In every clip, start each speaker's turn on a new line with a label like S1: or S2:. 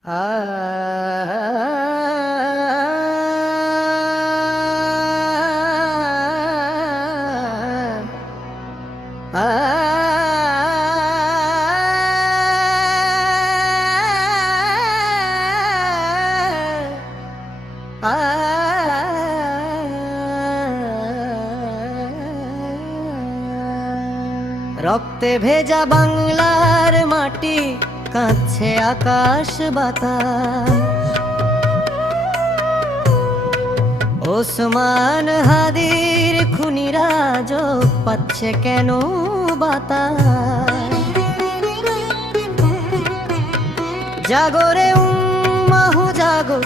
S1: রক্তে ভেজা বাংলার মাটি কাঁদছে আকাশ বাতাস। ওসমান হাদির খুনিরা যোগ পাচ্ছে কেন বাতাস? জাগরে উম্মাহু জাগো,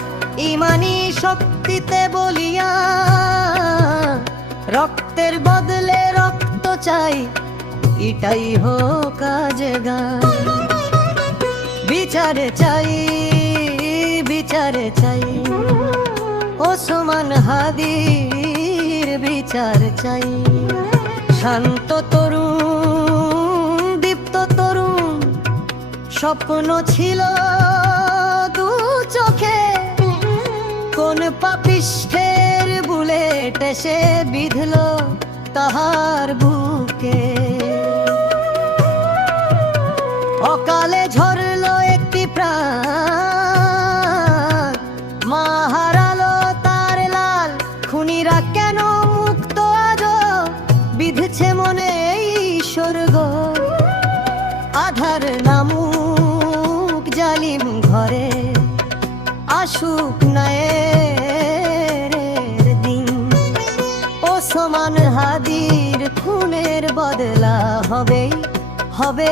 S1: ইমানি শক্তিতে বলিয়া। রক্তের বদলে রক্ত চাই, এটাই হোক কাজ গান বিচারে চাই বিচারে চাই। ওসমান হাদির বিচার চাই। শান্ত তরুণ, দীপ্ত তরুণ, স্বপ্ন ছিল দু চোখে। কোন পাপিষ্ঠের বুলেট সে বিধল তাহার বুকে। বিধছে মনে স্বর্গ। আধার নামুক জালিম ঘরে, আসুক নায়ের দিন। ও সমান হাদির খুনের বদলা হবে হবে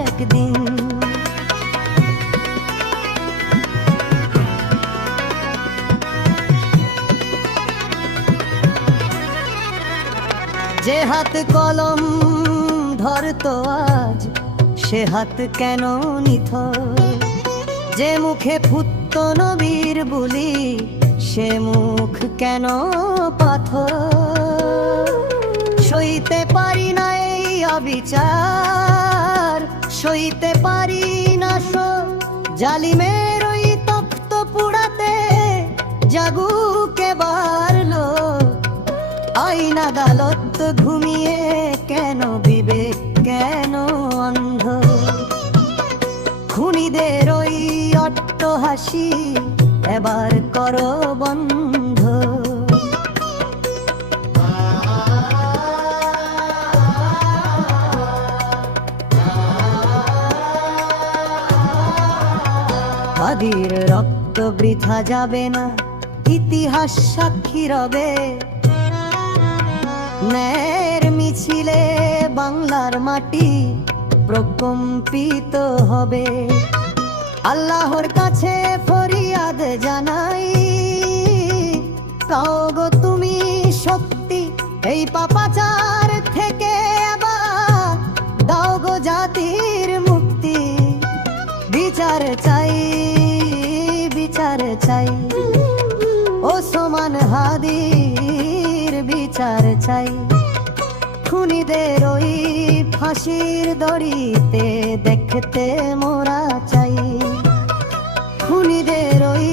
S1: একদিন। যে হাত কলম ধরতো আজ, সে হাত কেন নিথ যে মুখে ফুত্ত নবীর বুলি, সে মুখ কেন পাথর? সইতে পারি না এই অবিচার, সইতে পারি না সো জালিমের ওই তপ্ত পুড়াতে জাগুকে আদালত ঘুমিয়ে কেন বিবেক, কেন অন্ধ? খুনিদের ওই অট্ট হাসি এবার করো বন্ধ। বাদীর রক্ত বৃথা যাবে না, ইতিহাস সাক্ষী রবে। বাংলার মাটি প্রকম্পিত হবে। আল্লাহর কাছে ফরিয়াদ জানাই তাও গো তুমি সত্যি এই পাপাচার থেকে আবার দাও গো জাতির মুক্তি, বিচার চাই বিচার চাই। ও সমান হাদির বিচার চাই। খুনিদের ওই ফাঁসির দড়িতে দেখতে মোরা চাই। খুনিদের ওই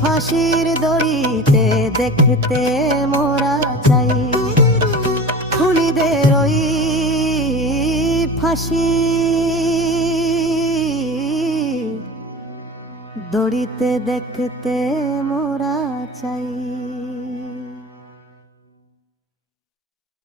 S1: ফাঁসির দড়িতে দেখতে মোরা চাই। খুনিদের ওই ফাঁসি দড়িতে দেখতে মোরা